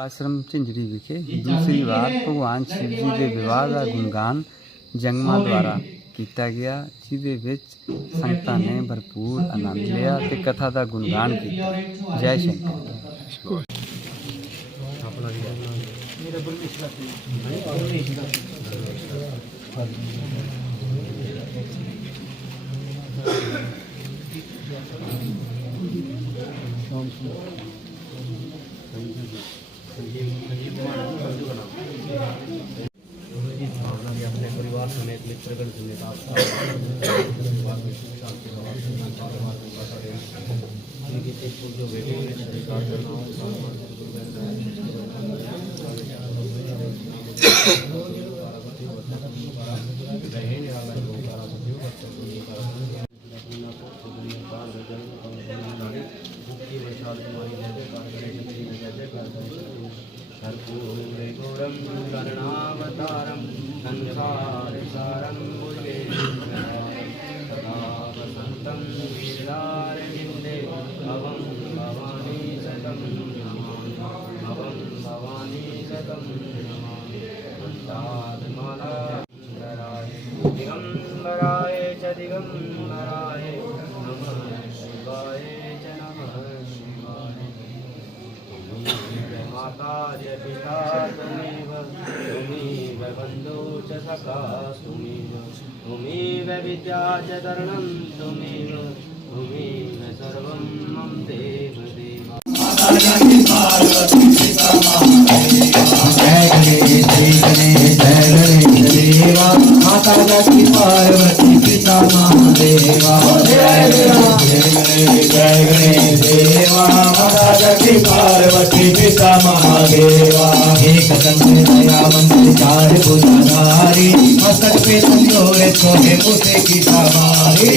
आश्रम ਝਿੰਜੜੀ ਵਿਖੇ दूसरी बार भगवान शिव जी के विवाह का गुणगान जंगमा द्वारा किया गया, जिसदे विच संगतां ने भरपूर आनंद लिया ते कथा का गुणगान किया। जय शंकर। अपने परिवार समेत मित्रगण समेत आप जो बेटे कर्पूरगौरं गणनावतारं संसारसारं मुरली सदा वसन्तं गिरिधारविन्दे भवं भवानी शतं नमामि, भवं भवानी शतं नमामि। मन्दारमालाधराय दिगम्बराय च दिगम्बराय नमः शिवाय च नमः शिवाय। माता च पिता त्वमेव बन्धु च सखा त्वमेव विद्या च धरणं त्वमेव सर्वं मम देव देवा। जय गणेश देवा, माता की पार्वती पिता महादेवा। जय गणेश देवा, माता की पार्वती पिता महादेवा। एक दंड दयावंत चार भुजाधारी, मस्तक पे संजोरे सोहे मुझे की सवारी,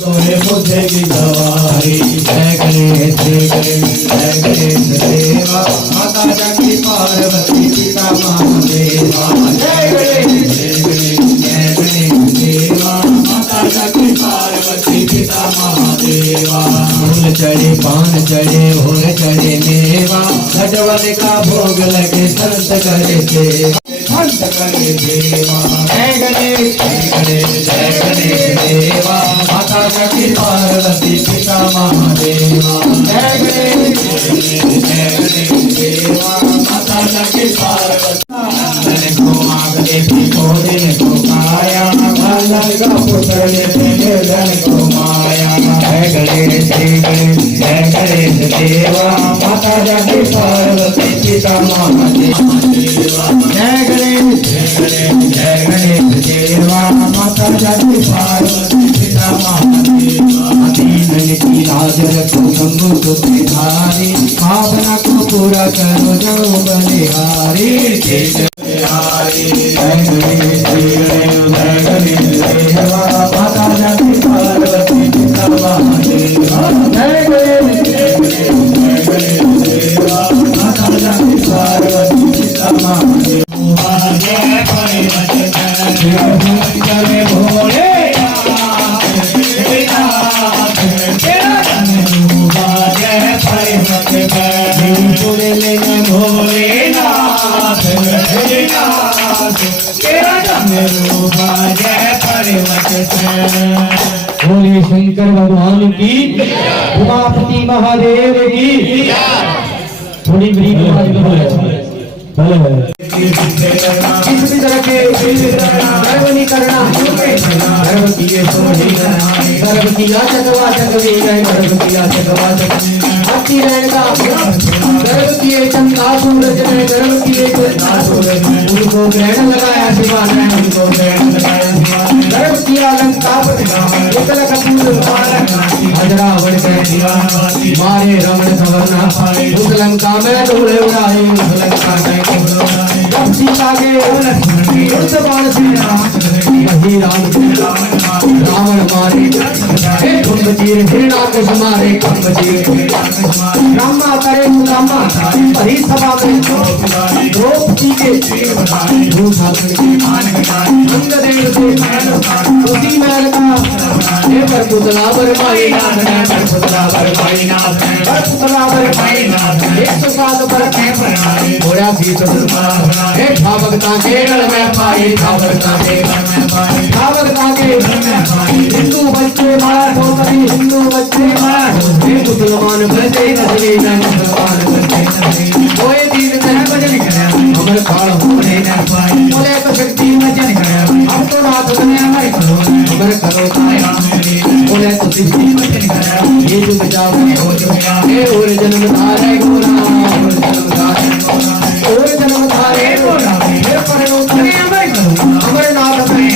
सोहे मुझे की सवारी। जय गणेश देवा, माता की पार्वती पिता महादेवा। जय गणेश देवा, माता की पार्वती पिता महादेवा। फूल चढ़े पान चढ़े भोग चढ़े मेवा, खजवल का भोग लगे संत करे देवा, संत करे देवा। जय गणेश देवा, माता की पार्वती पिता महादेवा। जय गणेश देवा, माता की पार्वती को आगले पिछोड़े को काया, भलन का पुत्र धन को माया। जय गणेश देवा, माता की पार्वती पिता महादेवा। जय गणेश देवा, माता की पार्वती पिता महादेवा। दीन की लाज रखो शंभु सुधारी, भावना को पूरा करो जो बलिहारी। जय गणेश देवा, माता की पार्वती पिता महादेवा। जय गणेश देवा, माता की पार्वती पिता महादेवा। जय भोले बोलिए शंकर भगवान की, उमापति महादेव की। थोड़ी ब्रीफ किसी तरह के गर्व नहीं करना, गर्व किए गर्व किया चकवाचक भी गए, गर्व किया चकवाचक भक्ति रहन का गर्व किए चंदा सूरज ने, गर्व किए उनको ग्रहण लगाया शिवान ने, उनको ग्रहण लगाया शिवान ने। गर्व किया लंकापति एकल कपूर हजरावण के मारे रमण सवरना, उस लंका में ढूंढे उड़ाए, उस लंका में सीता के उस बाण से वही रावण मारे खम्भ चीर हिरणाकुश मारे खम्भ चीर रामा करे रामा हरी सभा में द्रौपदी के अंगदेव से उसी महल का पर पुतला बरमाई नाथ पर पुतला बरमाई नाथ पर पुतला बरमाई नाथ 107 पर होया सी तो हे भावकता के गढ़ में पाई भावकता के गढ़ में पाई भावकता के गढ़ में पाई हिंदू बच्चे मार होती हिंदू बच्चे मार हे मुसलमान बचे नहीं ना मुसलमान बचे नहीं कोई दीन न बजन करे हमर काल होने न पाई बोले तो शक्ति बजन करे अब तो रात ने हमारी करो हमर करो काया बोले तो सिद्धि बजन करे ये जो बचाओ हो जो हे और जन्म धारे गोरा और जन्म धारे और जन्म धारे गोरा हे पर उतरे हमारे करो हमारे नाथ में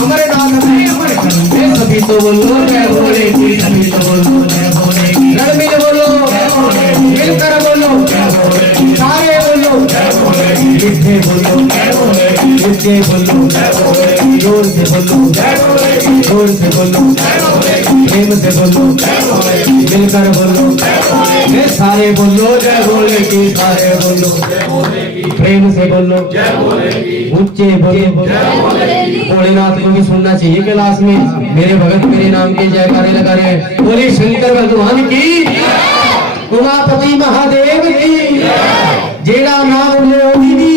हमारे नाथ में हमारे करो हे सभी तो बोलो जय बोले सभी तो बोलो जय बोले रण में बोलो जय बोले मिलकर बोलो जय बोले सारे बोलो जय बोले इतने बोलो जय बोले इतने बोलो जय बोले जोर से बोलो जय बोले जोर से बोलो जय बोले प्रेम से बोलो जय बोले मिलकर बोलो जय बोले सारे बोलो जय बोले की सारे बोलो जय बोले प्रेम से बोलो जय बोले ऊंचे बोलो जय बोले भोलेनाथ को भी सुनना चाहिए क्लास में मेरे भगत मेरे नाम के जयकारे लगा रहे हैं बोले शंकर भगवान की उमापति महादेव की जेड़ा नाम ले ओदी दी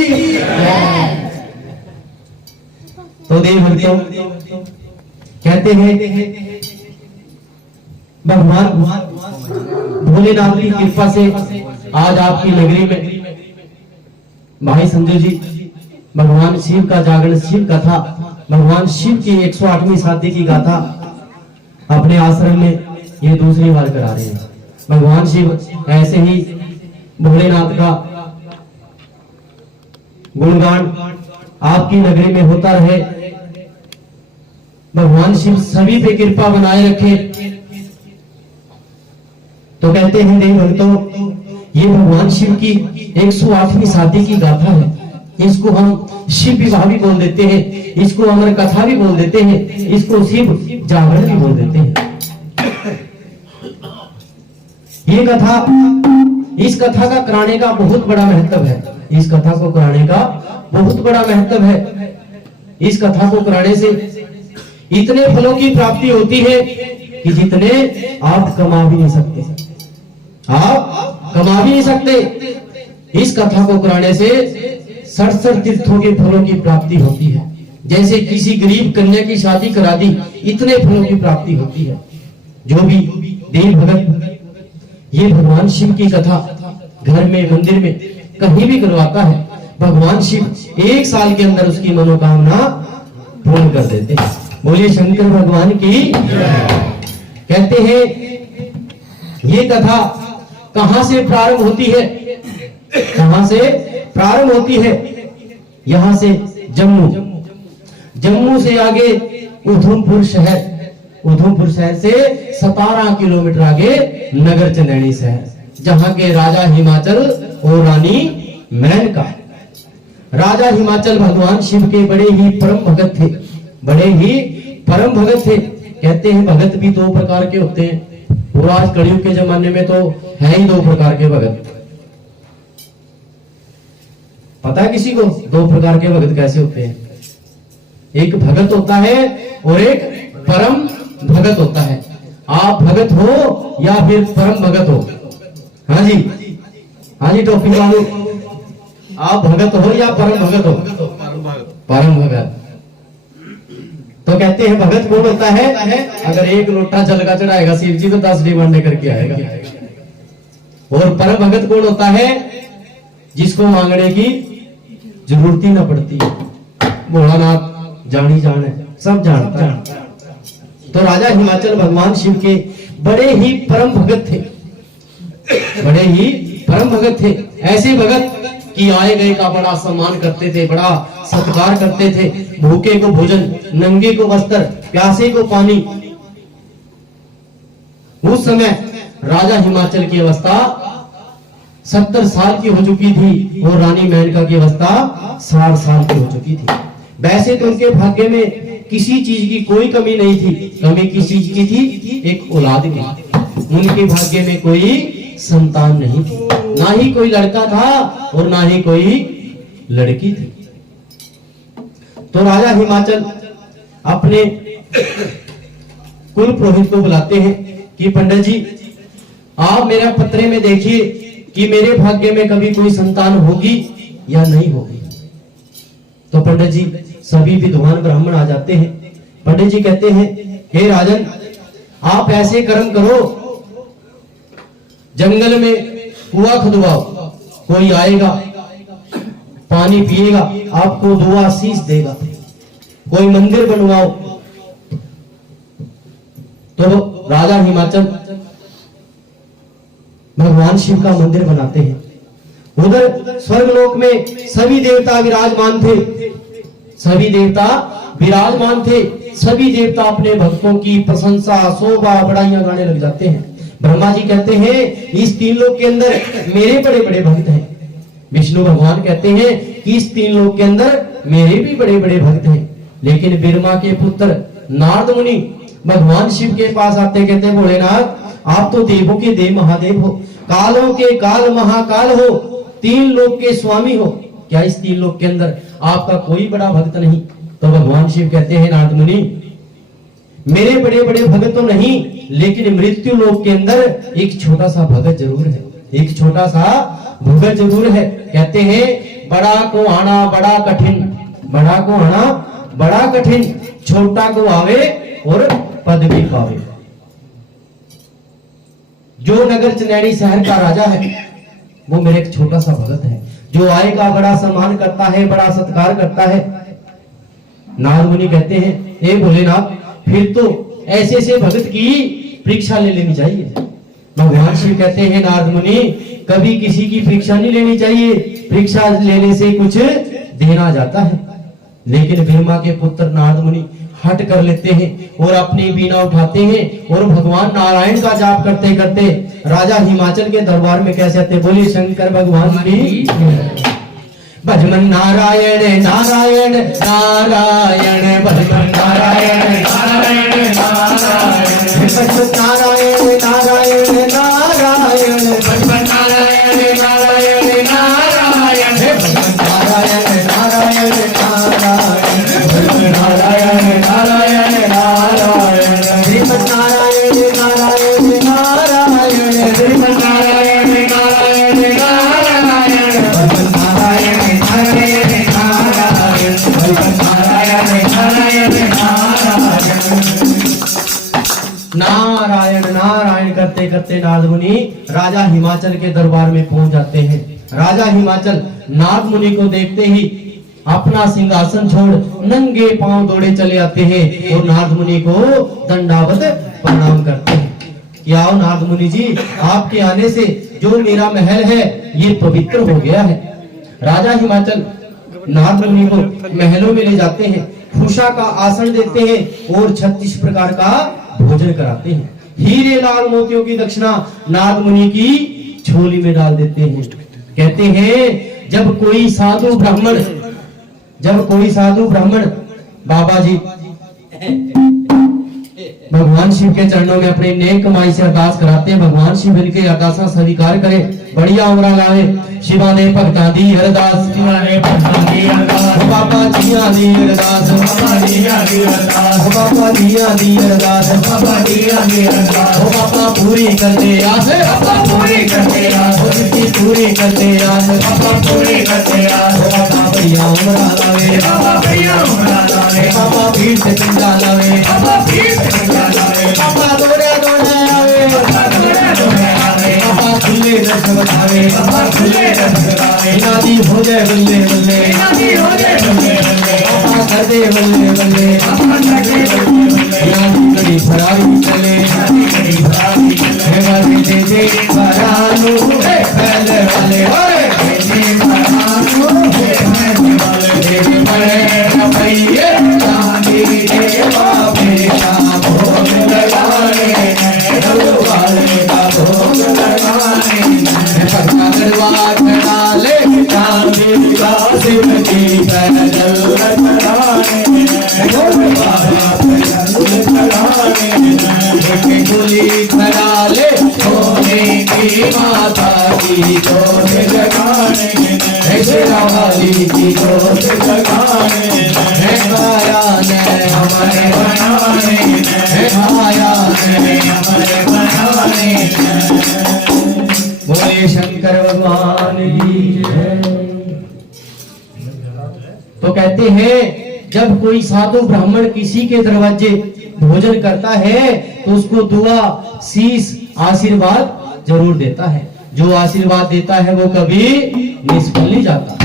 तो देव भक्तों कहते हैं भगवान भोलेनाथ की कृपा से आज आपकी नगरी में भाई संजय जी भगवान शिव का जागरण शिव कथा भगवान शिव की 108वीं शादी की गाथा अपने आश्रम में ये दूसरी बार करा रहे हैं। भगवान शिव ऐसे ही भोलेनाथ का गुणगान आपकी नगरी में होता रहे। भगवान शिव सभी पे कृपा बनाए रखे। तो कहते हैं देव भक्तों ये भगवान शिव की 108वीं शादी की गाथा है। इसको हम शिव विवाह भी बोल देते हैं, इसको अमर कथा भी बोल देते हैं, इसको शिव जागरण भी बोल देते हैं। ये कथा इस कथा का कराने का बहुत बड़ा महत्व है। इस कथा को कराने का बहुत बड़ा महत्व है। इस कथा को कराने से इतने फलों की प्राप्ति होती है कि जितने आप कमा भी नहीं सकते। आप कमा भी नहीं सकते। इस कथा को कराने से 67 तीर्थों के फलों की प्राप्ति होती है। जैसे किसी गरीब कन्या की शादी करा दी, इतने फलों की प्राप्ति होती है। जो भी देव भगत ये भगवान शिव की कथा घर में मंदिर में कहीं भी करवाता है, भगवान शिव 1 साल के अंदर उसकी मनोकामना पूर्ण कर देते हैं। बोलिए शंकर भगवान की। कहते हैं ये कथा कहां से प्रारंभ होती है? कहां से प्रारंभ होती है? यहां से जम्मू से आगे उधमपुर शहर, उधमपुर शहर से 17 किलोमीटर आगे नगर चंदेड़ी शहर, जहां के राजा हिमाचल और रानी मेनका। राजा हिमाचल भगवान शिव के बड़े ही परम भगत थे, बड़े ही परम भगत थे। कहते हैं भगत भी 2 प्रकार के होते हैं, और आज कलयुग के जमाने में तो है ही 2 प्रकार के भगत। पता है किसी को 2 प्रकार के भगत कैसे होते हैं? एक भगत होता है और एक परम भगत होता है। आप भगत हो या फिर परम भगत हो? हाँ जी, हाँ जी टोपी वालों, आप भगत हो या परम भगत हो? परम भगत। तो कहते हैं भगत कौन होता है? अगर 1 लोटा जल का चढ़ाएगा शिव जी तो 10 डिमांड करके आएगा। और परम भगत कौन होता है? जिसको मांगने की जरूरत ही ना पड़ती। भोलानाथ जानी जान है, सब जानता है। तो राजा हिमाचल भगवान शिव के बड़े ही परम भगत थे, बड़े ही परम भगत थे। ऐसे भगत कि आए गए का बड़ा सम्मान करते थे, बड़ा सत्कार करते थे। भूखे को भोजन, नंगे को वस्त्र, प्यासे को पानी। उस समय राजा हिमाचल की अवस्था 70 साल की हो चुकी थी और रानी मेनका की अवस्था 60 साल की हो चुकी थी। वैसे तो उनके भाग्य में किसी चीज की कोई कमी नहीं थी। कमी किस चीज की थी? एक औलाद की। उनके भाग्य में कोई संतान नहीं थी, ना ही कोई लड़का था और ना ही कोई लड़की थी। तो राजा हिमाचल अपने कुल पुरोहित को बुलाते हैं कि पंडित जी, आप मेरा पत्रे में देखिए कि मेरे भाग्य में कभी कोई संतान होगी या नहीं होगी। तो पंडित जी, सभी विद्वान ब्राह्मण आ जाते हैं। पंडित जी कहते हैं, हे राजन, आप ऐसे कर्म करो, जंगल में कुआं खुदवाओ, कोई आएगा पानी पिएगा, आपको दुआ शीश देगा। कोई मंदिर बनवाओ। तो राजा हिमाचल भगवान शिव का मंदिर बनाते हैं। उधर स्वर्गलोक में सभी देवता विराजमान थे। सभी देवता विराजमान थे। सभी देवता अपने भक्तों की प्रशंसा, शोभा, बड़ाइयां गाने लग जाते हैं। ब्रह्मा जी कहते हैं, इस 3 लोक के अंदर मेरे बड़े बड़े भक्त हैं। विष्णु भगवान कहते हैं कि इस 3 लोक के अंदर मेरे भी बड़े बड़े भक्त हैं। लेकिन ब्रह्मा के पुत्र नारद मुनि भगवान शिव के पास आते, कहते, भोलेनाथ, आप तो देवों के देव महादेव हो, कालों के काल महाकाल हो, 3 लोक के स्वामी हो, क्या इस 3 लोक के अंदर आपका कोई बड़ा भक्त नहीं? तो भगवान शिव कहते हैं, नारद मुनि, मेरे बड़े बड़े भक्त तो नहीं, लेकिन मृत्यु लोक के अंदर एक छोटा सा भगत जरूर है। एक छोटा सा भगत जरूर है। कहते हैं, बड़ा को आना बड़ा कठिन, बड़ा को आना बड़ा कठिन, छोटा को आवे और पद भी पावे। जो नगर चनैनी शहर का राजा है, वो मेरे एक छोटा सा भगत है, जो आएगा बड़ा सम्मान करता है, बड़ा सत्कार करता है। नारद मुनि कहते हैं, हे भोलेनाथ, फिर तो ऐसे ऐसे भगत की परीक्षा ले लेनी चाहिए। भगवान शिव कहते हैं, नारद मुनि, कभी किसी की परीक्षा नहीं लेनी चाहिए, परीक्षा लेने से कुछ देना जाता है। लेकिन ब्रह्मा के पुत्र नारद मुनि हट कर लेते हैं और अपनी बीना उठाते हैं और भगवान नारायण का जाप करते करते राजा हिमाचल के दरबार में कैसे आते, बोलिए शंकर भगवान की। भजमन नारायण नारायण नारायण, भजमन नारायण नारायण नारायण, भजमन नारायण नारायण नारायण, भजमन नारायण नारायण नारायण, भजमन नारायण नारायण नारायण, भजमन नारायण नारायण नारायण, भजमन नारायण नारायण नारायण, भजमन नारायण नारायण नारायण, भजमन नारायण नारायण नारायण करते करते नारद मुनि राजा हिमाचल के दरबार में पहुंच जाते हैं। राजा हिमाचल नारद मुनि को देखते ही अपना सिंहासन छोड़ नंगे पांव दौड़े चले आते हैं और नारद मुनि को दंडावत प्रणाम करते हैं कि आओ नारद मुनि जी, आपके आने से जो मेरा महल है ये पवित्र हो गया है। राजा हिमाचल नारद मुनि को महलों में ले जाते हैं, खुशा का आसन देते हैं और 36 प्रकार का भोजन कराते हैं। हीरे लाल मोतियों की दक्षिणा नारद मुनि की झोली में डाल देते हैं। कहते हैं, जब कोई साधु ब्राह्मण बाबा जी भगवान शिव के चरणों में अपने नेक कमाई से अरदास कराते हैं, भगवान शिव इनके अरदासा स्वीकार करे, बढ़िया उमरा लावे। शिवा ने भक्ता दी अरदास, बाबा जिया दी अरदास, बाबा जिया दी अरदास, बाबा पूरी करते आस, पूरी करते आस, पूरी करते आस, पूरी करते आस, बाबा बढ़िया उमरा लावे, बाबा बढ़िया उमरा लावे, बाबा भीड़ से पिंडा लावे, बाबा भीड़ से पिंडा लावे, बाबा दौड़े दौड़े आवे, बाबा दौड़े दौड़े आवे, बाबा खुले रस बतावे, बाबा खुले रस बतावे, नादी हो जाए बल्ले बल्ले, नादी हो जाए बल्ले बल्ले, बाबा कर दे बल्ले बल्ले, बाबा कर दे बल्ले बल्ले, नादी कड़ी फरारी चले, नादी कड़ी फरारी चले, वाले दे दे फरानू पहले वाले, ओए दे दे फरानू पहले वाले, दे दे बड़े भैया चांदी दे बाबे का भोग लगाने, वाले का भोग लगाने, काली की जोत जगाने है काया ने हमारे बनाने है काया ने हमारे बनाने। बोले शंकर भगवान की जय। तो कहते हैं जब कोई साधु ब्राह्मण किसी के दरवाजे भोजन करता है तो उसको दुआ शीश आशीर्वाद जरूर देता है। जो आशीर्वाद देता है वो कभी निष्फल नहीं जाता।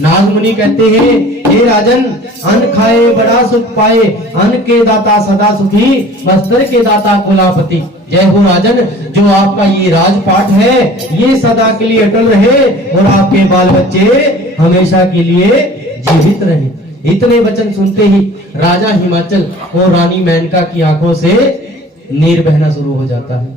नाग मुनि कहते हैं हे राजन, अन्न खाए बड़ा सुख पाए, अन्न के दाता सदा सुखी, वस्त्र के दाता कुलापति। जय हो राजन, जो आपका ये राजपाट है ये सदा के लिए अटल रहे और आपके बाल बच्चे हमेशा के लिए जीवित रहे। इतने वचन सुनते ही राजा हिमाचल और रानी मेनका की आंखों से नीर बहना शुरू हो जाता है।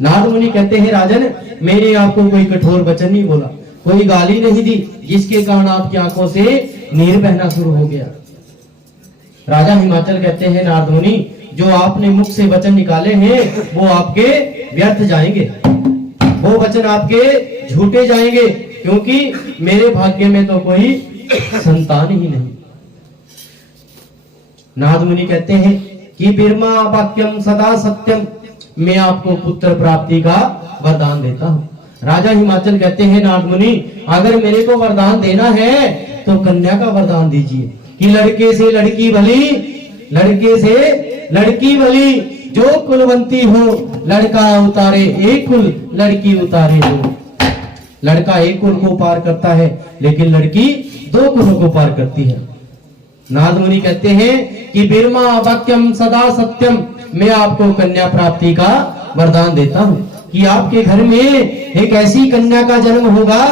नारद मुनि कहते हैं राजन, मैंने आपको कोई कठोर वचन नहीं बोला, कोई गाली नहीं दी जिसके कारण आपकी आंखों से नीर बहना शुरू हो गया। राजा हिमाचल कहते हैं नारद मुनि, जो आपने मुख से वचन निकाले हैं वो आपके व्यर्थ जाएंगे, वो वचन आपके झूठे जाएंगे, क्योंकि मेरे भाग्य में तो कोई संतान ही नहीं। नारद मुनि कहते हैं कि बिरमा वाक्यम सदा सत्यम, मैं आपको पुत्र प्राप्ति का वरदान देता हूँ। राजा हिमाचल कहते हैं नारद मुनि, अगर मेरे को वरदान देना है तो कन्या का वरदान दीजिए कि लड़के से लड़की भली, लड़के से लड़की भली, जो कुलवंती हो लड़का उतारे एक कुल, लड़की उतारे दो। लड़का एक कुल को पार करता है लेकिन लड़की दो कुलों को पार करती है। नारद मुनि कहते हैं कि बिरमा वाक्यम सदा सत्यम, मैं आपको कन्या प्राप्ति का वरदान देता हूँ कि आपके घर में एक ऐसी कन्या का जन्म होगा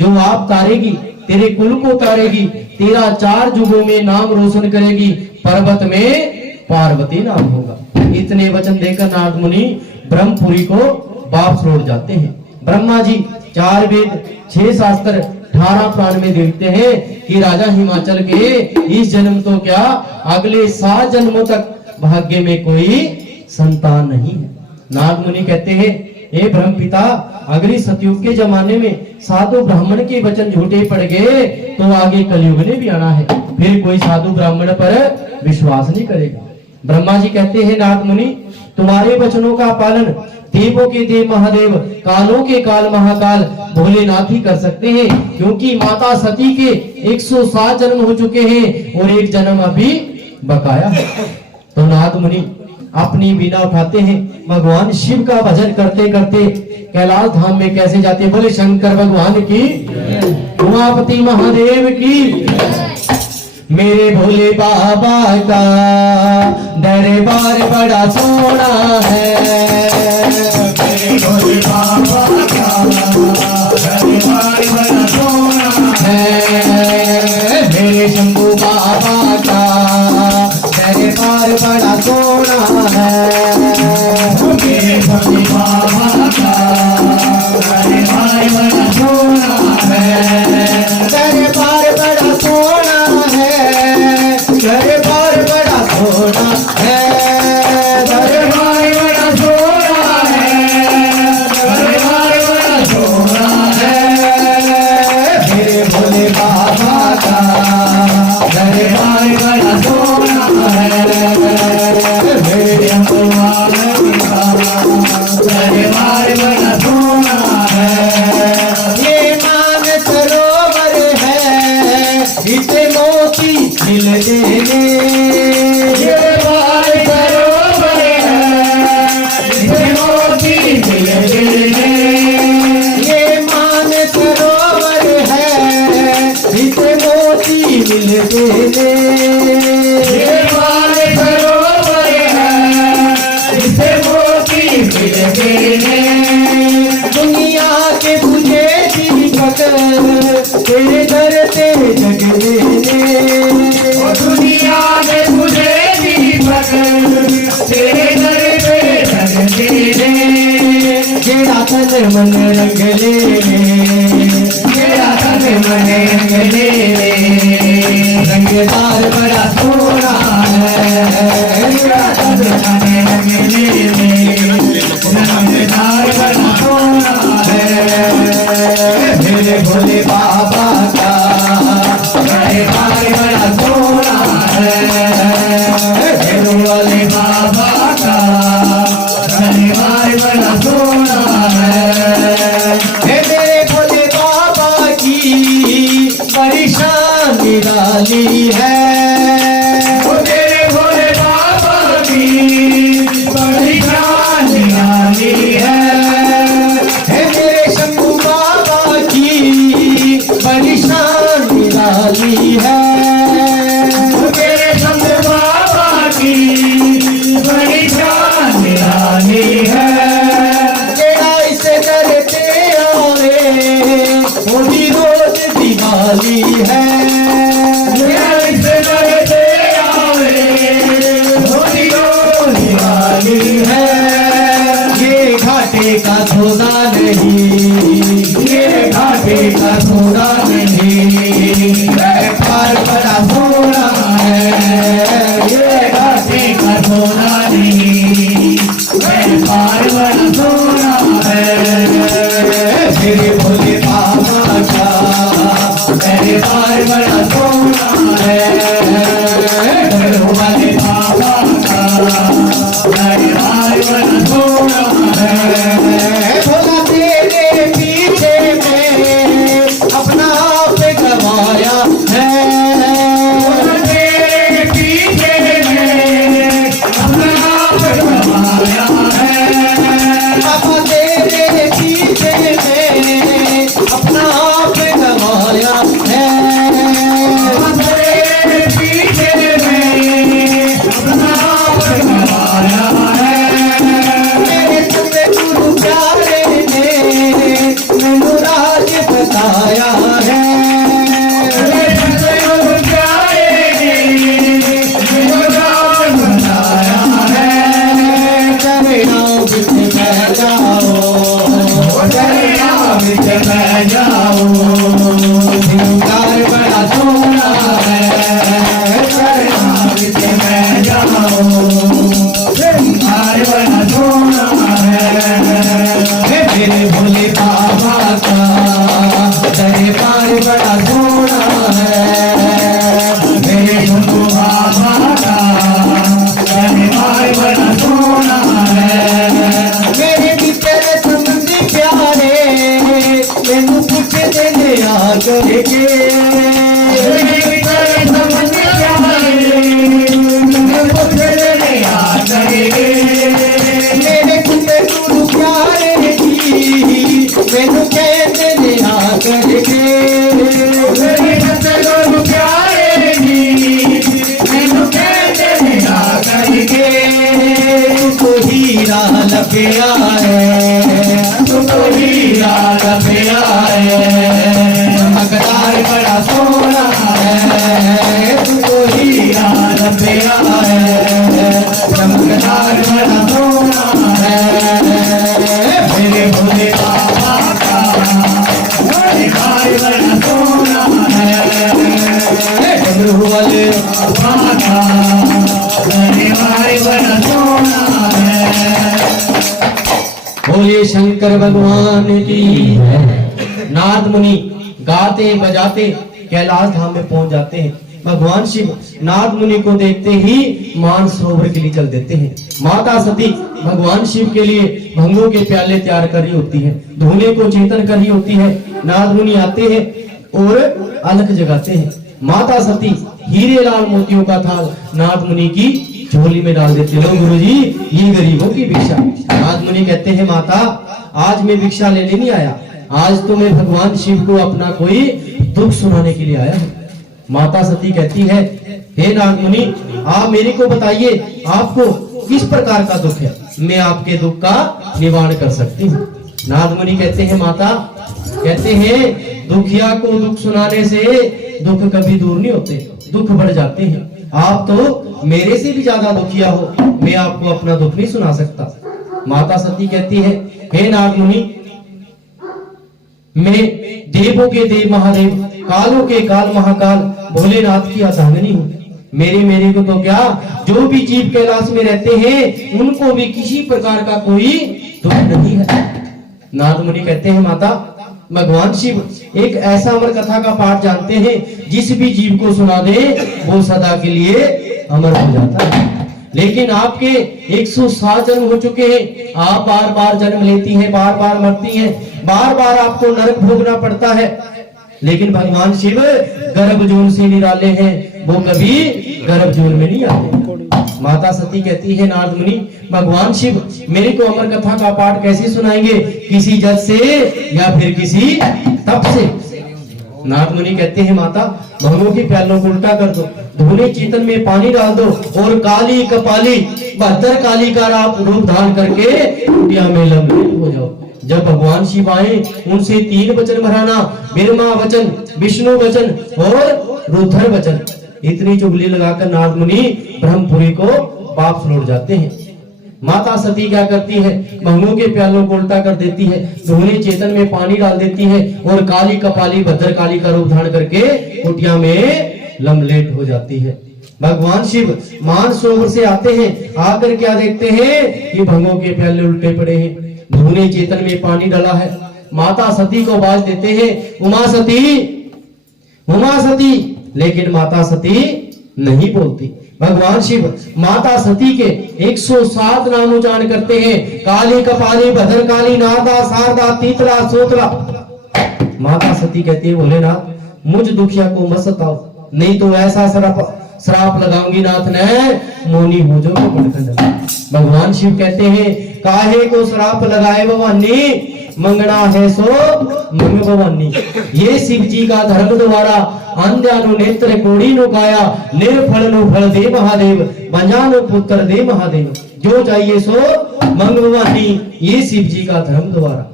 जो आप तारेगी, तेरे कुल को तारेगी, तेरा 4 युगों में नाम रोशन करेगी, पर्वत में पार्वती नाम होगा। इतने वचन देकर नारद मुनि ब्रह्मपुरी को वापस लौट जाते हैं। ब्रह्मा जी 4 वेद 6 शास्त्र 18 पुराण में देखते हैं कि राजा हिमाचल के इस जन्म तो क्या अगले 7 जन्मों तक भाग्य में कोई संतान नहीं है। नारद मुनि कहते हैं हे ब्रह्म पिता, अगर इस सतयुग के जमाने में साधु ब्राह्मण के वचन झूठे पड़ गए तो आगे कलयुग ने भी आना है, फिर कोई साधु ब्राह्मण पर विश्वास नहीं करेगा। ब्रह्मा जी कहते हैं नारद मुनि, तुम्हारे वचनों का पालन देवों के देव महादेव, कालों के काल महाकाल भोलेनाथ ही कर सकते हैं, क्योंकि माता सती के 107 जन्म हो चुके हैं और एक जन्म अभी बकाया है। तो नारद मुनि अपनी बीना उठाते हैं, भगवान शिव का भजन करते करते कैलाश धाम में कैसे जाते हैं। बोले शंकर भगवान की, उमापति महादेव की। मेरे भोले बाबा का दरबार बड़ा सोना है, मेरे भोले बाबा का दरबार बड़ा सोना है, मेरे शंभू बाबा का दरबार बड़ा सोना है, मेरे भोले बाबा का दरबार बड़ा सोना है, दरबार बड़ा सोना है, दरबार बड़ा सोना है, दरबार बड़ा सोना है, दरबार बड़ा सोना है, मेरे भोले बाबा का दरबार बड़ा सोना है, मेरे भगवान का दरबार बड़ा सोना है। ये मान सरोवर है, इसे मोती मिलते हैं, ये मान सरोवर है, इसे मोती मिलते हैं, ये मान सरोवर है, इसे मोती मिलते हैं, ये मान सरोवर है, इसे मोती मिलते हैं। दुनिया के तुझे दीपक तेरे दर ते जग देने, दुनिया के तुझे दीपक तेरे दर पे जग देने, तेरा तन मन रंग ले, तेरा तन मन रंग ले, रंगदार बड़ा सोना है, तेरा तन मन रंग ले, रंगदार बड़ा सोना है, मेरे भोले बाबा का बड़ी शान निराली है। मेरे भोले बाबा की बड़ी शान निराली है। मेरे शंभू बाबा की बड़ी शान निराली है। मेरे शंभू बाबा की बड़ी शान निराली है। होली रोज दिवाली है। होली रोज दिवाली है। ये घाटे का सौदा नहीं, ये घाटे का सौदा नहीं, व्यापार बड़ा सोना है। ये घाटे का सौदा नहीं, व्यापार बड़ा सोना है। मेरे भोले बाबा का व्यापार बड़ा सोना है। भोले बाबा का व्यापार बड़ा सोना है। भोला तेरे पीछे में अपना आप गवाया है। तेरे पीछे में अपना आप गवाया है। पापा तेरे पीछे में अपना आप गवाया है। तेरे पीछे में अपना आप गवाया है। मेरे तुम्हें गुरु प्यारे ने मैनू राज बताया है। मेरे गुरु प्यारे ने मैनू राज बताया है। चरणों बिच मैं जाओ, चरणों बिच मैं जाओ, सिंगार बड़ा सोना है। चरणों बिच मैं जाओ, सिंगार बड़ा सोना है। मेरे भोले बाबा का दरबार बड़ा सोना है। मेरे शंभू बाबा का दरबार बड़ा सोना है। मेरे बिचारे समझी प्यारे मैनू पूछते ने आ करके। मेरे बिचारे समझी प्यारे मैनू पूछते ने आ करके। मेरे कुत्ते गुरु प्यारे जी मैनू कहते ने आ करके। मेरे कुत्ते गुरु प्यारे जी मैनू कहते ने आ करके। तुमको हीरा लपिया है, तुमको हीरा लपिया है। चमकदार बड़ा सोना है, तुमको हीरा लपिया है। चमकदार बड़ा सोना है। मेरे भोले बाबा का दरबार बड़ा सोना है। डमरू वाले बाबा का दरबार बड़ा सोना है। बोलिए शंकर भगवान की। नारद मुनि गाते बजाते कैलाश धाम में पहुंच जाते हैं। भगवान शिव नारद मुनि को देखते ही मानसरोवर के लिए चल देते हैं। माता सती भगवान शिव के लिए भंगों के प्याले तैयार कर रही होती है, धूने को चेतन कर रही होती है। नारद मुनि आते हैं और अलख जगाते हैं। माता सती हीरे लाल मोतियों का थाल नारद मुनि की झोली में डाल देते। लो गुरुजी, ये गरीबों की भिक्षा। नारद मुनि कहते हैं माता, आज मैं भिक्षा लेने नहीं आया, आज तो मैं भगवान शिव को अपना कोई दुख सुनाने के लिए आया हूँ। माता सती कहती है, हे नारद मुनि, आप मेरे को बताइए आपको किस प्रकार का दुख है, मैं आपके दुख का निवारण कर सकती हूँ। नारद मुनि कहते हैं माता, कहते हैं दुखिया को दुख सुनाने से दुख कभी दूर नहीं होते, दुख बढ़ जाते हैं। आप तो मेरे से भी ज्यादा दुखिया हो, मैं आपको अपना दुख नहीं सुना सकता। माता सती कहती है, हे नारद मुनि, मैं देवों के देव महादेव, कालों के काल महाकाल भोलेनाथ की अर्धांगिनी हूँ। मेरे को तो क्या, जो भी जीव कैलाश में रहते हैं उनको भी किसी प्रकार का कोई दुख नहीं है। नारद मुनि कहते हैं माता, भगवान शिव एक ऐसा अमर कथा का पाठ जानते हैं, जिस भी जीव को सुना दे वो सदा के लिए अमर हो जाता है। लेकिन आपके 107 जन्म हो चुके हैं, आप बार बार जन्म लेती हैं, बार बार मरती हैं, बार बार आपको नरक भोगना पड़ता है। लेकिन भगवान शिव गर्भजून से निराले हैं, वो कभी गर्भजून में नहीं आते। माता सती कहती है नारद मुनि, भगवान शिव मेरे को अमर कथा का पाठ कैसे सुनाएंगे, किसी जज से या फिर किसी तप से? नारद मुनि कहते हैं माता, भंगों के प्यालों को उल्टा कर दो, धूने चेतन में पानी डाल दो और काली कपाली भद्र काली का रूप धारण करके कुटिया में लंबे हो जाओ। जब भगवान शिव आए उनसे 3 वचन भराना, ब्रह्मा वचन, विष्णु वचन और रुद्र वचन। इतनी चुगली लगाकर नारद मुनि ब्रह्मपुरी को वापस लौट जाते हैं। माता सती क्या करती है, भंगों के प्यालों को उल्टा कर देती है, धूने चेतन में पानी डाल देती है और काली कपाली भद्र काली का रूप धारण करके कुटिया में लंबलेट हो जाती है। भगवान शिव मानसरोवर से आते हैं, आकर क्या देखते हैं कि भंगों के प्याले उल्टे पड़े हैं, धूने चेतन में पानी डाला है। माता सती को आवाज देते हैं, उमा सती, उमा सती, लेकिन माता सती नहीं बोलती। भगवान शिव माता सती के 107 नाम उच्चारण करते हैं, काली कपाली भद्र काली नारदा शारदा तीतरा सोतरा। माता सती कहती है, भोलेनाथ मुझ दुखिया को मत सताओ, नहीं तो ऐसा श्राप लगाऊंगी नाथ ने मोनी हो जो भगवान शिव कहते हैं, काहे को श्राप लगाए भवानी, मंगना है सो मंग भवानी। ये शिव जी का धर्म द्वारा अंध्यानु नेत्र कोड़ी नु काया, निर्फल नु फल दे महादेव, बंजानु पुत्र दे महादेव, जो चाहिए सो मंग भवानी। ये शिव जी का धर्म द्वारा।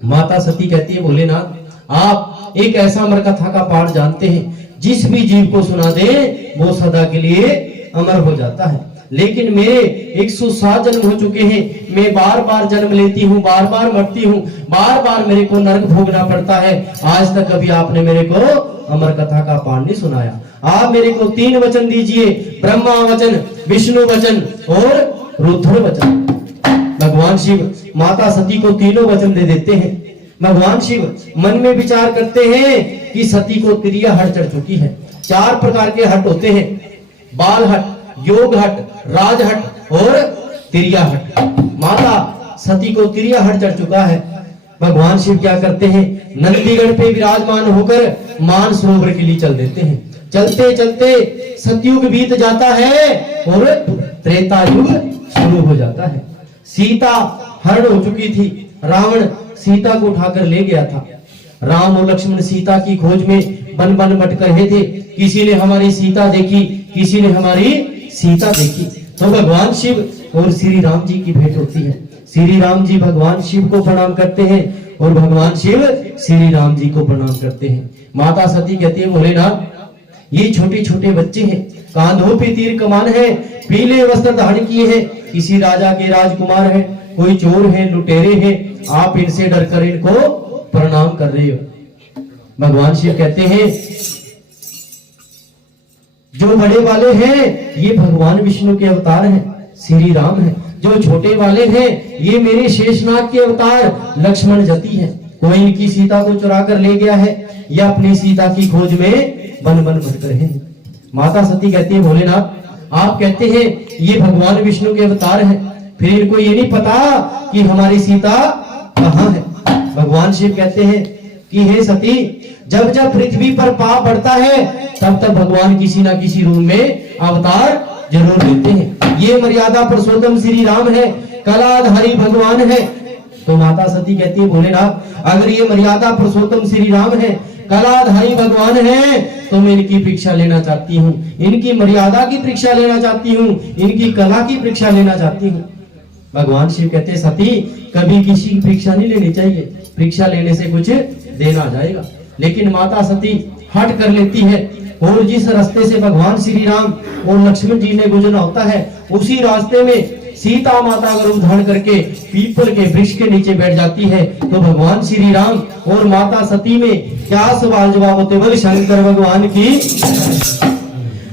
माता सती कहती है, भोलेनाथ आप एक ऐसा अमर कथा का पाठ जानते हैं, जिस भी जीव को सुना दे वो सदा के लिए अमर हो जाता है। लेकिन मेरे 107 जन्म हो चुके हैं, मैं बार बार जन्म लेती हूँ, बार बार मरती हूँ, बार बार मेरे को नरक भोगना पड़ता है। आज तक कभी आपने मेरे को अमर कथा का पाठ नहीं सुनाया। आप मेरे को 3 वचन दीजिए, ब्रह्मा वचन, विष्णु वचन और रुद्र वचन। भगवान शिव माता सती को तीनों वचन दे देते हैं। भगवान शिव मन में विचार करते हैं कि सती को तिरिया हट चढ़ चुकी है। 4 प्रकार के हट होते हैं, बाल हट, योग हट, राज हट और तिरिया हट। माता सती को तिरिया हट चढ़ चुका है। भगवान शिव क्या करते हैं, नंदीगढ़ पे विराजमान होकर मानसरोवर के लिए चल देते हैं। चलते चलते सतयुग बीत जाता है और त्रेता युग शुरू हो जाता है। सीता हरण हो चुकी थी, रावण सीता को उठाकर ले गया था। राम और लक्ष्मण सीता की खोज में बन बन भटक रहे थे। किसी ने हमारी सीता देखी, किसी ने हमारी सीता देखी। तो भगवान शिव और श्री राम जी की भेंट होती है। श्री राम जी भगवान शिव को प्रणाम करते हैं और भगवान शिव श्री राम जी को प्रणाम करते हैं। माता सती कहती है, भोलेनाथ ये छोटे छोटे बच्चे हैं, कांधों पे तीर कमान है, पीले वस्त्र धारण किए हैं, किसी राजा के राजकुमार हैं, कोई चोर हैं, लुटेरे हैं, आप इनसे डरकर इनको प्रणाम कर रहे हो। भगवान शिव कहते हैं, जो बड़े वाले हैं ये भगवान विष्णु के अवतार हैं, श्री राम हैं। जो छोटे वाले हैं ये मेरे शेषनाग के अवतार लक्ष्मण जति हैं। कोई इनकी सीता को चुरा कर ले गया है या अपनी सीता की खोज में बन बन भटक रहे हैं। माता सती कहती है, भोलेनाथ आप कहते हैं ये भगवान विष्णु के अवतार हैं, फिर इनको ये नहीं पता कि हमारी सीता कहाँ है। भगवान शिव कहते हैं कि हे सती, जब जब पृथ्वी पर पाप बढ़ता है तब तब भगवान किसी ना किसी रूप में अवतार जरूर लेते हैं। ये मर्यादा पुरुषोत्तम श्री राम है, कलाधारी भगवान है। तो माता सती कहती है, भोलेनाथ अगर ये मर्यादा पुरुषोत्तम श्री राम है, कलाधारी भगवान है, तो मैं इनकी परीक्षा लेना चाहती हूँ, इनकी मर्यादा की परीक्षा लेना चाहती हूँ, इनकी कला की परीक्षा लेना चाहती हूँ। भगवान शिव कहते हैं, सती कभी किसी की परीक्षा नहीं लेनी चाहिए, परीक्षा लेने से कुछ देना जाएगा। लेकिन माता सती हट कर लेती है और जिस रास्ते से भगवान श्री राम और लक्ष्मण जी ने गुजरना होता है उसी रास्ते में सीता माता का रूप धारण करके पीपल के वृक्ष के नीचे बैठ जाती है। तो भगवान श्री राम और माता सती में क्या सवाल जवाब होते, बोले शंकर भगवान की।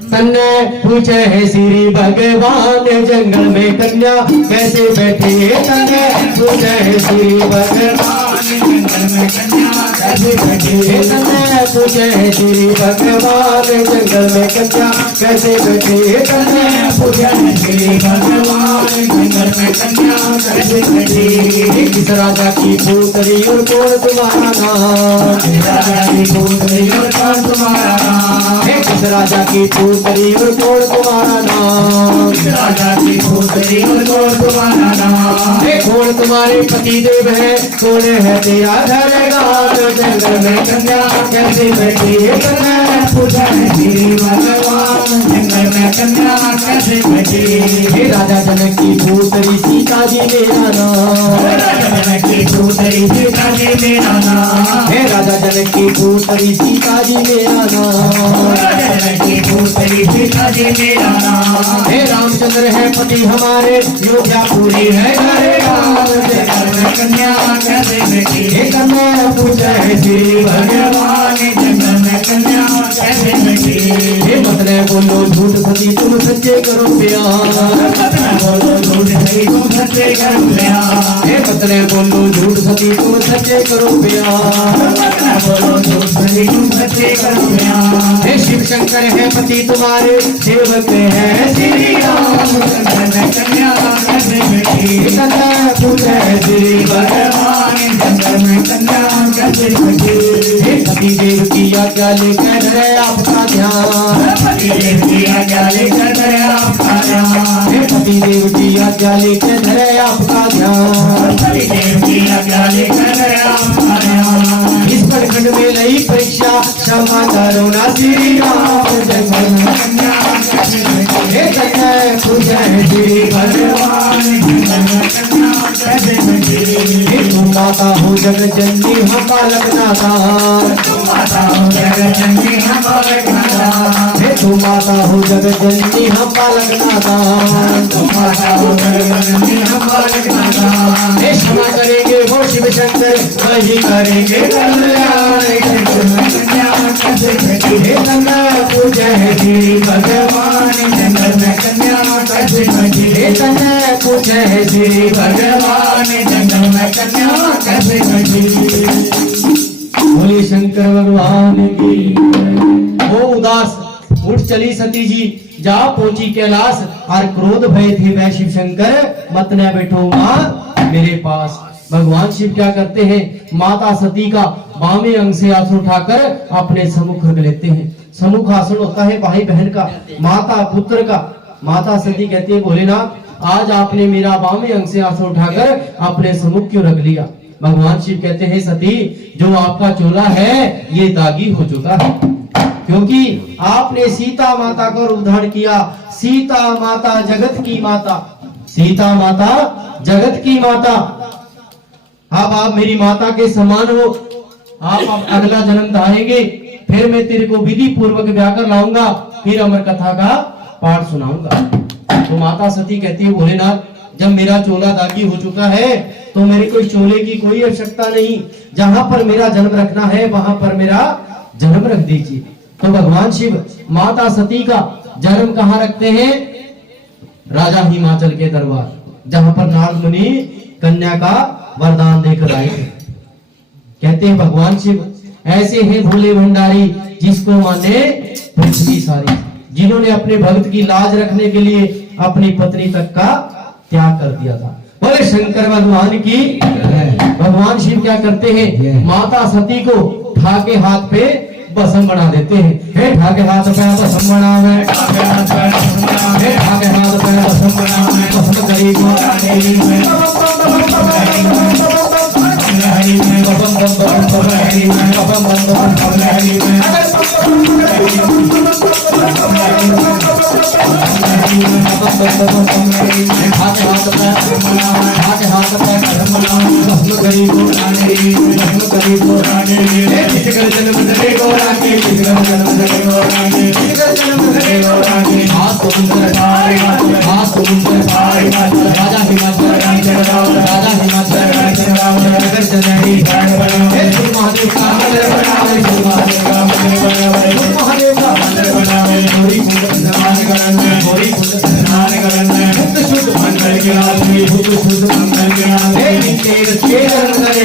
तन्ने पूछे है श्री भगवान जंगल में कन्या कैसे बैठे, तन्ने पूछे है श्री भगवान जंगल में कन्या कैसे बैठी तन्ने पूछे श्री भगवान जंगल में कन्या कैसे बैठी तन्ने पूछे श्री भगवान जंगल में कन्या कैसे बैठी किस राजा की पुत्री और कौन तुम्हारा नाम किस राजा की पुत्री और कौन तुम्हारा नाम किस राजा की पुत्री और कौन तुम्हारा नाम किस राजा की पुत्री और कौन तुम्हारा नाम कौन तुम्हारे पति देव है कौन है तेरा घरगार जंगल में कन्या कैसे बैठी कन्या पूजा श्री भगवान जंगल में कन्या कैसे बैठी हे राजा जनक की पुत्री सीता जी मेरा नाम राजा जनक की पुत्री सीता जी मेरा नाम हे राजा जनक की पुत्री सीता जी मेरा नाम राजा जनक की पुत्री सीता जी मेरा नाम हे रामचंद्र है पति हमारे योग्या पूरी है जंगल में कन्या कैसे बैठी हे कन्या पूजा है श्री भगवान जंगल में कन्या कैसे बैठी हे मतने बोलो झूठ सती तुम सच्चे करो प्यार मतने बोलो झूठ सती तुम सच्चे करो प्यार हे मतने बोलो झूठ सती तुम सच्चे करो प्यार मतने बोलो झूठ सती तुम सच्चे करो प्यार हे शिव शंकर है पति तुम्हारे सेवक है श्री राम जंगल में कन्या कैसे बैठी कन्या पूजा श्री भगवान जंगल में कन्या कैसे बैठी हे पति देव की आज्ञा लेकर है आपका ध्यान पति देव की आज्ञा लेकर है आपका ध्यान हे पति देव की आज्ञा लेकर है आपका ध्यान पति देव की आज्ञा लेकर है आपका ध्यान इस प्रखंड में नई परीक्षा क्षमा करो ना श्री राम जंगल में कन्या कैसे बैठी हे कन्या पूजा श्री भगवान जंगल में कन्या कैसे बैठी हे तुम माता हो जगत जननी हम बालक नादान तुम माता हो जगत जननी हम बालक नादान हे तुम माता हो जगत जननी हम बालक नादान तुम माता हो जगत जननी हम बालक नादान हे क्षमा करेंगे वो शिव शंकर वही करेंगे कल्याण जंगल में कन्या कैसे बैठी हे कन्या पूजा है श्री भगवान जंगल में कन्या कैसे बैठी हे कन्या पूजा है श्री भगवान जंगल में कन्या कैसे बैठी बोले शंकर भगवान की वो उदास उठ चली सती जी जा पहुंची कैलाश और क्रोध भय थे वह शिव शंकर मत न बैठो मां मेरे पास भगवान शिव क्या करते हैं माता सती का बामे अंग से आसन उठाकर अपने सम्मुख रख लेते हैं सम्मुख आसन होता है भाई बहन का माता पुत्र का माता सती कहती है भोलेनाथ आज आपने मेरा बामे अंग से आसन उठाकर अपने सम्मुख क्यों रख लिया भगवान शिव कहते हैं सती जो आपका चोला है ये दागी हो चुका है क्योंकि आपने सीता माता का रूप धारण किया सीता माता जगत की माता सीता माता जगत की माता अब आप मेरी माता के समान हो आप अगला जन्म धारेंगे फिर मैं तेरे को विधि पूर्वक ब्याह कर लाऊंगा फिर अमर कथा का पाठ सुनाऊंगा तो माता सती कहती है भोलेनाथ जब मेरा चोला दागी हो चुका है तो मेरे को इस चोले की कोई आवश्यकता नहीं जहां पर मेरा जन्म रखना है वहां पर मेरा जन्म रख दीजिए तो भगवान शिव माता सती का जन्म कहाँ रखते हैं राजा हिमाचल के दरबार जहां पर नारद मुनि कन्या का वरदान देकर आए थे कहते हैं भगवान शिव ऐसे हैं भोले भंडारी जिसको माने पृथ्वी सारी जिन्होंने अपने भक्त की लाज रखने के लिए अपनी पत्नी तक का त्याग कर दिया था बोले शंकर भगवान की भगवान शिव क्या करते हैं माता सती को ठाके हाथ पे भस्म बना देते हैं हे ठाके हाथ पे भस्म बनावे हे ठाके हाथ पे भस्म बनावे भस्म करी को हरि में हरि में बम बम बम बम हरि में बम बम बम बम हरि में ठाके हाथ पे भस्म करी को भस्म करी को हे किसकर जन्म दे को राके किसकर जन्म दे को राके किसकर जन्म दे को राके हाथ तो सुंदर भाई हाथ तो सुंदर भाई राजा हिमाचल राजा हिमाचल नगर जननी हे महादेव का मंदिर बनावे महादेव का मंदिर बनावे महादेव का मंदिर बनावे गौरी कुंड स्नान करने गौरी कुंड स्नान करने शुद्ध मंगल के आदमी शुद्ध मंगल के आदमी तेरे जन्म करे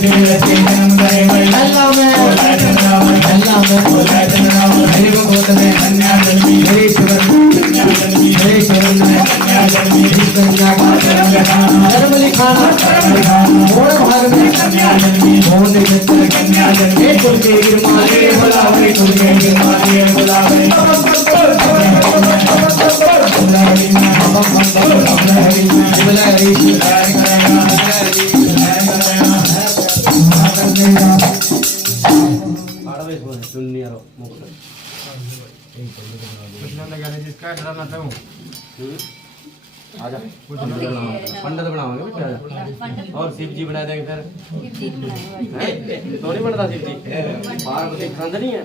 तेरे जन्म करे अल्लाह आड़वे सोने सुननी आरो मुक्त आजा पंडित बनाओगे बेटा और शिव जी बना देंगे फिर हैं? तो नहीं बनता शिव जी पार्वती खंड नहीं है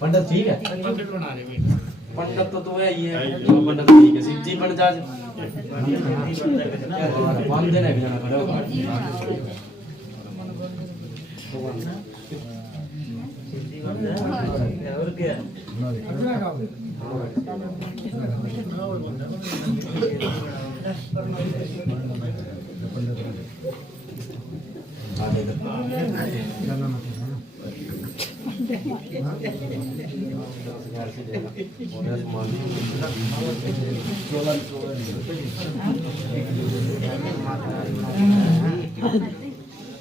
पंडित ठीक है पंडित तो तू है ही है तो पंडित ठीक है शिव जी बन जा कौन देने भी जाना पड़ेगा और क्या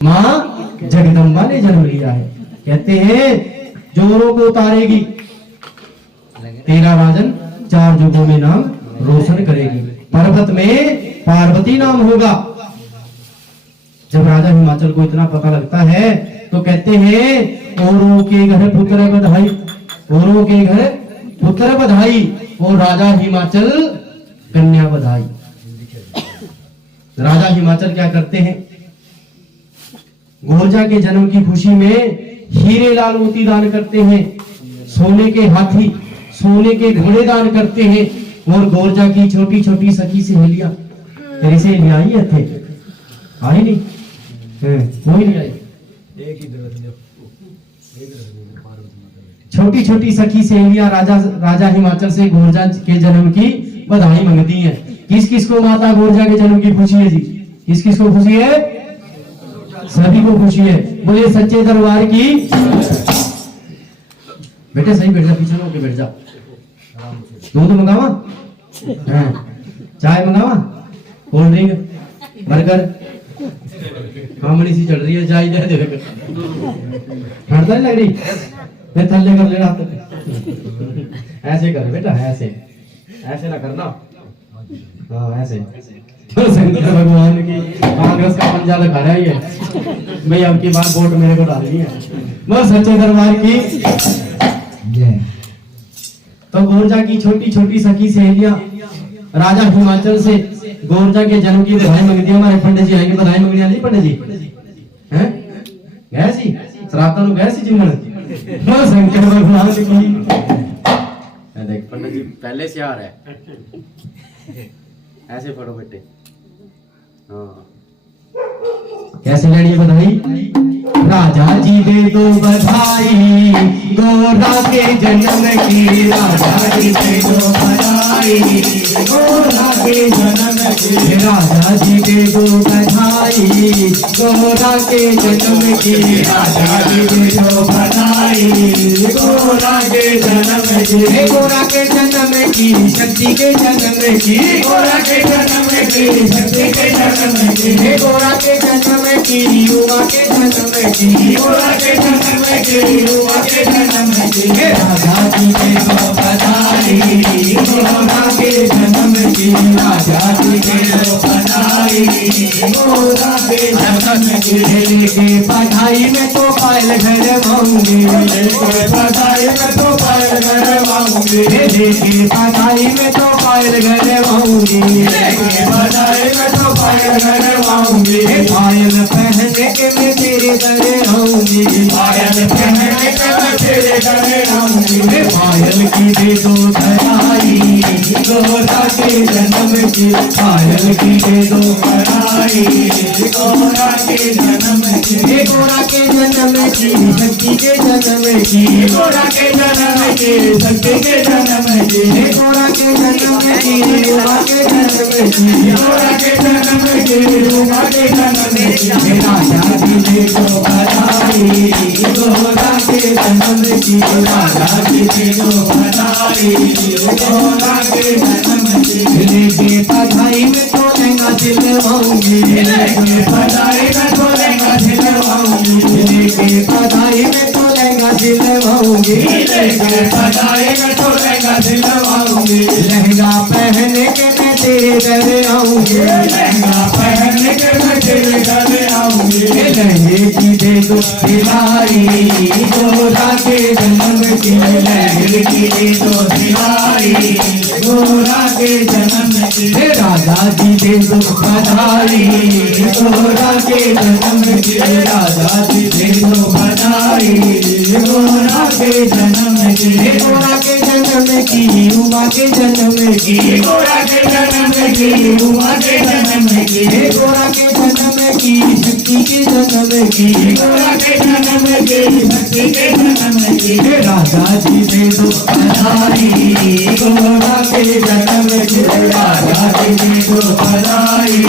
माँ जगदम्बा ने जन्म लिया है। कहते हैं जोरों को उतारेगी, तेरा राजन 4 युगों में नाम रोशन करेगी। पर्वत में पार्वती नाम होगा। जब राजा हिमाचल को इतना पता लगता है तो कहते हैं औरों के घर पुत्र बधाई, औरों के घर पुत्र बधाई और राजा हिमाचल कन्या बधाई। राजा हिमाचल क्या करते हैं? गोरजा के जन्म की खुशी में हीरे लाल मोती दान करते हैं, सोने के हाथी सोने के घोड़े दान करते हैं और गोरजा की छोटी छोटी सखी सहेलियां, तेरी सहेलियां आई थे? आई नहीं, कोई नहीं आई। छोटी छोटी सखी सहेलियां राजा हिमाचल से गोरजा के जन्म की बधाई मांगती हैं। किस किस को माता गोरजा के जन्म की खुशी है जी? किस किस को खुशी है? सभी को खुशी है। बोले सच्चे दरबार की। बेटे सही बैठ जा, पीछे होके बैठ जा। दूध मंगावा, चाय मंगावा, कोल्ड ड्रिंक, बर्गर, कामड़ी सी चल रही है, चाय दे दे। ठंड नहीं लग रही? मैं थल्ले कर लेना। ऐसे कर बेटा, ऐसे ऐसे ना करना। हाँ ऐसे। शंकर भगवान की कांग्रेस का पंजा दिखा रहा है भाई, अब की बात वोट मेरे को डालनी है। बस सच्चे दरबार की। तो गोरजा की छोटी छोटी सखी सहेलियां राजा हिमाचल से गोरजा के जन्म की बधाई मांगती। हमारे पंडित जी आएंगे, बधाई मांगने वाली पंडित जी हैं? गए सी श्राद्धा नु गए सी जिमन। बस शंकर भगवान की। देख पंडित जी पहले से आ रहा है, ऐसे पढ़ो बेटे। हाँ कैसे लेनी है बधाई? राजा जी दे दो बधाई गोरा के जन्म की, राजा जी दे दो बधाई गोरा के जन्म की, राजा जी दे दो बधाई गोरा के जन्म की, राजा जी दे दो बधाई गोरा के जन्म की, गोरा के जन्म की, शक्ति के जन्म की, गोरा के जन्म की, शक्ति के जन्म की, गोरा के जन्म की, युवा के जन्म की, गोरा के जन्म की, युवा के जन्म की, राजा जी के दो बधाई गोरा के जन्म की, राजा जी के दो बधाई गोरा के जन्म की। लेके बधाई में तो पायल घर मांगे, लेके बधाई में तो पायल घर मांगे, लेके बधाई में तो पायल घर मांगे, लेके बधाई में तो पायल घर मांगे, पायल पहन के मैं तेरे गले आऊंगी, पायल पहन के मैं तेरे गले आऊंगी, पायल की दे दो बधाई गोरा के जन्म की, पायल की दे दो बधाई गोरा के जन्म की, गोरा के जन्म की, शक्ति के जन्म की, गोरा के जन्म की, शक्ति के जन्म की, गोरा के जन्म की, युवा के जन्म की, गोरा के जन्म की, युवा के जन्म की, राजा जी दे दो बधाई गोरा के जन्म की, राजा जी दे दो बधाई गोरा के जन्म की। लेके बधाई में तो लहंगा दिलवाऊंगी, लेके बधाई में तो लहंगा दिलवाऊंगी, लेके बधाई में तो सिलवाऊंगी, लेके बधाई में तो लहंगा सिलवाऊंगी, लहंगा पहन के मैं तेरे घर आऊंगी, लहंगा पहन के मैं तेरे घर आऊंगी, लहंगे की दे दो दिवारी, गोरा के जन्म की, लहंगे की दे दो दिवारी, गोरा के जन्म की, राजा जी दे दो बधाई, गोरा के जन्म की, राजा जी दे दो बधाई, गोरा के जन्म की, गोरा के जन्म की, उमा के जन्म की, गोरा के जन्म की, उमा के जन्म की, गोरा के जन्म की, शक्ति के जन्म की, गोरा के जन्म की, शक्ति के जन्म की, राजा जी दे दो बधाई, गोरा के जन्म की, राजा जी दे दो बधाई,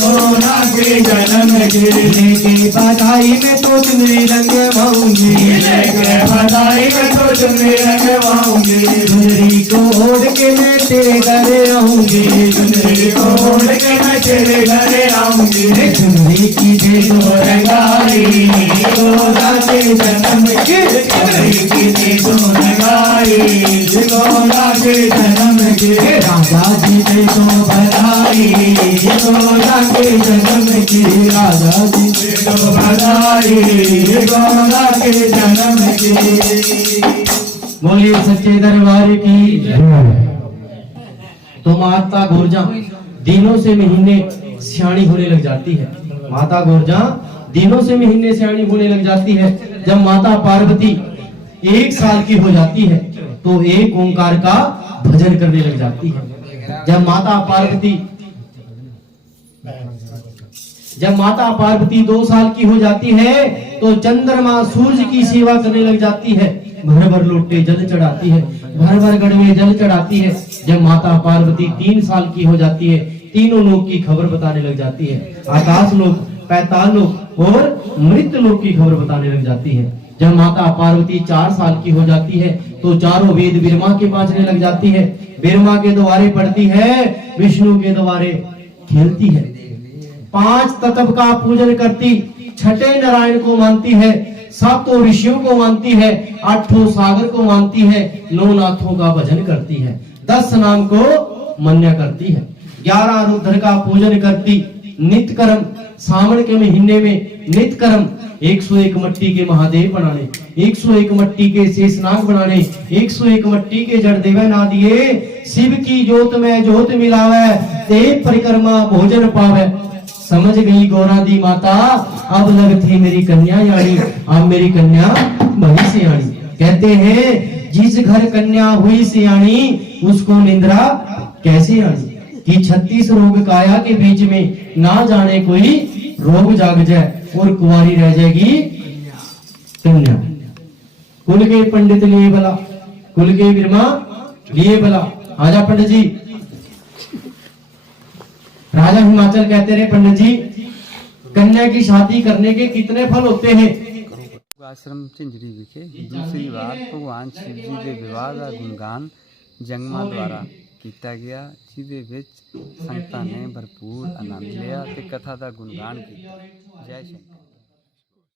गोरा के जन्म की, लेके बधाई में तो चुनरी रंगवाऊंगी, लेके बधाई में तो चुनरी रंगवाऊंगी, चुनरी को ओढ़ के मैं तेरे घर आऊंगी, चुनरी को ओढ़ के मैं तेरे घर आऊंगी, चुनरी की दे दो रंगाई, गोरा के जन्म की, चुनरी की दे दो रंगाई, गोरा के जन्म की, राजा जी दे दो बधाई, गोरा के जन्म की, राजा जी दे दो बधाई, गोरा के जन्म की। बोलिए सच्चे दरबार की जय। तो माता गोरजा दिनों से महीने सियाणी होने लग जाती है, माता गोरजा दिनों से महीने सियाणी होने लग जाती है। जब माता पार्वती 1 साल की हो जाती है तो एक ओंकार का भजन करने लग जाती है। जब माता पार्वती 2 साल की हो जाती है तो चंद्रमा सूर्य की सेवा करने लग जाती है, भर भर लोटे जल चढ़ाती है, भर भर गड़वे जल चढ़ाती है। जब माता पार्वती 3 साल की हो जाती है तीनों लोक की खबर बताने लग जाती है, आकाश लोक, पैताल लोक और मृत लोक की खबर बताने लग जाती है। जब माता पार्वती 4 साल की हो जाती है तो चारों वेद बिरमा के बांचने लग जाती है, बिरमा के द्वारे पढ़ती है, विष्णु के द्वारे खेलती है, 5 तत्व का पूजन करती, 6ठे नारायण को मानती है, 7 ऋषियों को मानती है, 8 सागर को मानती है, 9 नाथों का भजन करती है, 10 नाम को मन्या करती है, 11 रुद्र का पूजन करती, नित्य कर्म सावन के महीने में नित्य कर्म 101 मट्टी के महादेव बनाने, 101 मट्टी के शेषनाग बनाने, 101 मट्टी के जड़देवे ना दिए, शिव की जोत में जोत मिलावे, देव परिक्रमा भोजन पावे। समझ गई गौरा दी माता, अब लगती मेरी कन्या यानी, अब मेरी कन्या बड़ी सियाणी। कहते हैं जिस घर कन्या हुई सियाणी उसको निंद्रा कैसे आनी, कि 36 रोग काया के बीच में ना जाने कोई रोग जाग जाए और कुंवारी रह जाएगी कन्या। कुल के पंडित लिए भला, कुल के बिरमा लिए भला। आजा पंडित जी। राजा हिमाचल कहते रहे, पंडित जी कन्या की शादी करने के कितने फल होते हैं? आश्रम झिंझरी विखे दूसरी बार भगवान शिव जी के विवाह का गुणगान जंगमा द्वारा किया गया, जिसदे विच संगतां ने भरपूर आनंद लिया ते कथा का गुणगान किया। जय शंकर।